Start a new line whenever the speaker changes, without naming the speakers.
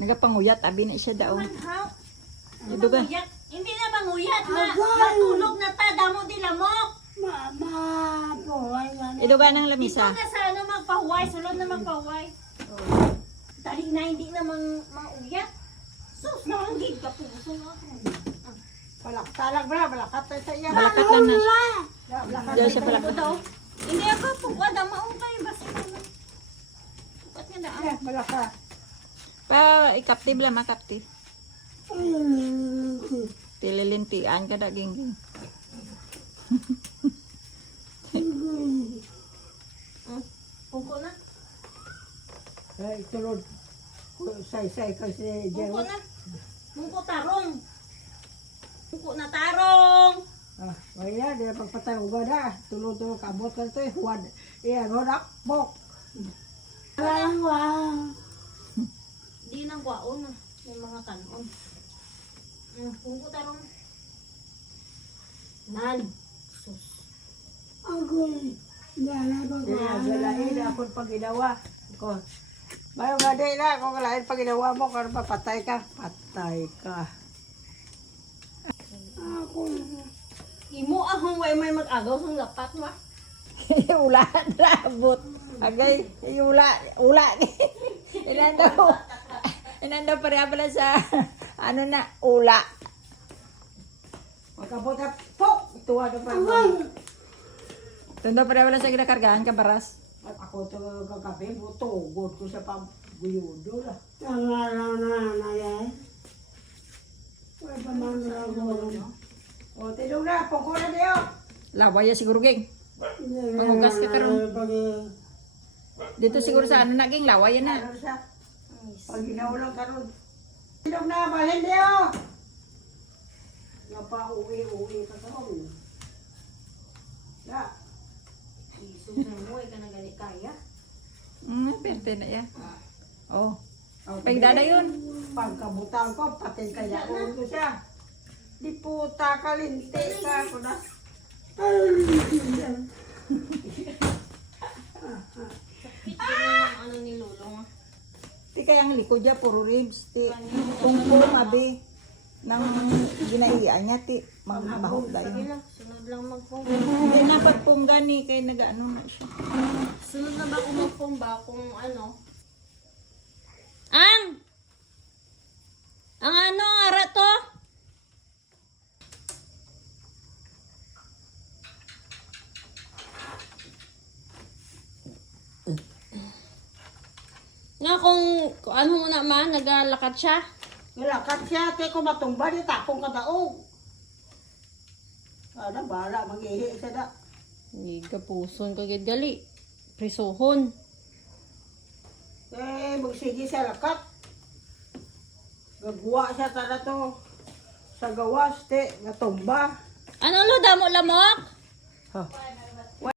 Nagapanguyat, abi na siya daw.
Manhaw.
Iduga.
Hindi na manguyat na. Natulog na ta. Damo di lamok.
Mama, buhay na.
Iduga ng
Dito
lamisa.
na sa ano magpahuway. Sulod na magpahuway. Dali na hindi na manguyat. Sus, nakanggid ka po. Gusto nga ako.
Balaktalag bra, balakat tayo sa iya.
Balakat lang na siya.
Balakat
Diyan siya
Ito
pala.
daw. Hindi ako pugwa. Damaong kayo. Basta naman. Pukat nga daan.
tayo. Balakat.
Pa, ikapti bala, makapti. Tililintian ka da, gingging.
Pungko na.
Eh, tulod. Say kasi
Pungko
Jerry.
na. Pungko tarong. Pungko na tarong.
Ah, wala, di na pagpatay uga na. Tulod-tulod, kabot ka ito eh. Huwad. Iyan, huwag bok.
Di nang kwaon na. May mga kanon. Pungko tarong. Nan. Sus.
Agoy. Galain ako pag ginawa. Ko. Bayo nga di na, kung galain pag ginawa mo, kung papatay ka, patay ka. Ako.
Imo ahong way may mag-agaw sa lapat mo.
Ula, rabot. Agay, ula. Inandaw pareha pala sa, ano na, ula.
Magkabot na, pok! Tuwa na pa.
Tunda pareha pala sa ginakargaan ka, baras.
At ako ito kagabi, butugod ko sa pag-guyudo lah. O, tilong na, pungko na niyo.
Laway ya siguro, geng. Pangugas ka karon. Dito siguro sa ano naging laway na.
Ano siya? Pag ginaulang karon. Tilong na, balhin niyo. Napa-uwi pa karon. Ya.
Iso na mo, ka na gali kaya.
Pwede na ya. Oh. Pagdada yun.
Pagkabutan ko, pati kaya ko siya. Di puta kalinti ka ko na.
Pit yung ano ni Lulong.
Di kayang likod ya, puro ribs. Ti, pungpong abi. Nang ginaian niya, ti. Magbahok
Sige
dayo.
lang, sunod lang magpong.
Hindi na pagpungga ni, kay nag-ano na siya.
Sunod na ba kung magpong ba kung ano? Ang ano, ara to? Nga kung ano mo naman, naglalakad siya.
Nilakat siya, te ko matumba, di takong kadaog. Ano, bala, mag-ihi siya na.
Hindi ka puson kagad gali. Prisuhon.
Eh, magsigi siya lakat. Gagwa siya tada to. Sa gawas, te, natumba.
Ano lo, damo lamok?
Ha,